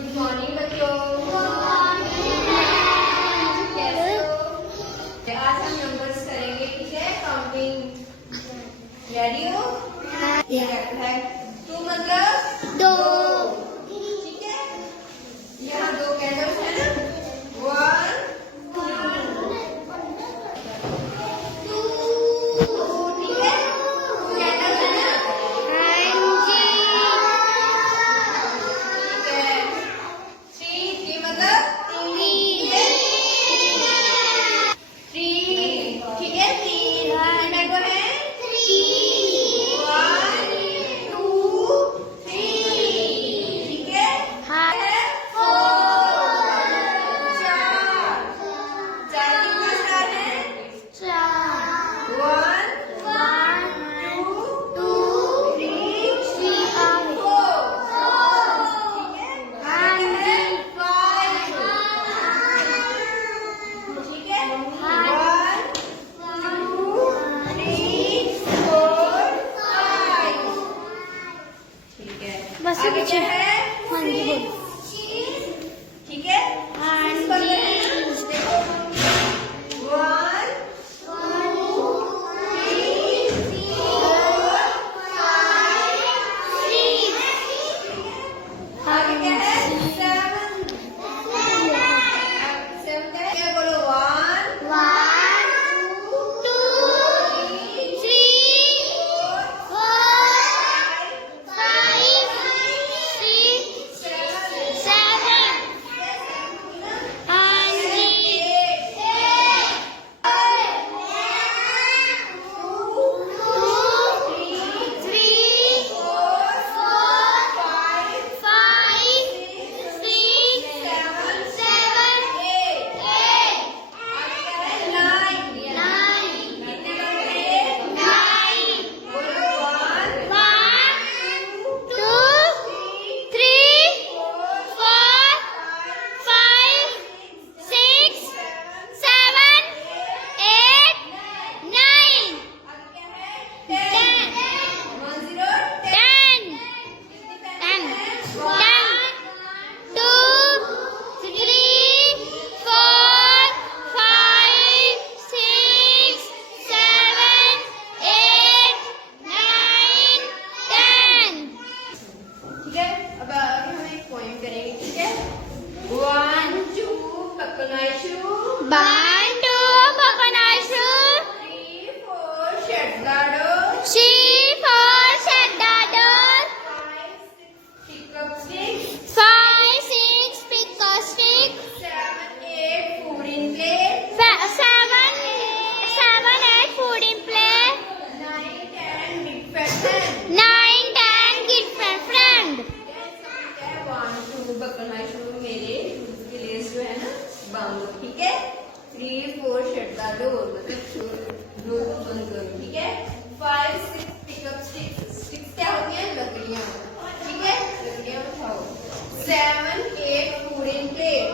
Good morning बच्चों। कैसे हो? आज हम नंबर्स करेंगे, ठीक है? काउंटिंग। रेडी हो? टू मतलब दो। ठीक है? यहाँ दो कैंडल्स है ना? वन ठीक है? कैंडल्स है ना? ठीक है। थ्री मतलब थ्री, ठीक है? तीन मैंगो है। वन टू थ्री, ठीक है? फोर, चार, चार कितना स्टार है? वन टू थ्री फोर, ठीक है? फाइव, ठीक है? One to three four five, ठीक है? बस आगे कुछ क्या है? हाँ जी, बोलो। ठीक है? हाँ Six पर जी। है ना? देखो। One two three four five आगे क्या है? सेवन, सेवन क्या है? क्या बोलो? One two three four five seven ठीक है? अब आगे हम एक पोएम करेंगे, ठीक है? One two buckle my shoe, three four shut the door, five six pick up stick, seven eight food in plate, nine ten big fat friend. One two buckle my shoe मेरे के लिए जो है ना बांधो, ठीक है? Three four shut the door मतलब डोर को बंद करो, ठीक है? Five six pick up sticks, sticks क्या होती है? लकड़ियाँ, ठीक है? लकड़ियाँ उठाओ। Seven eight food in plate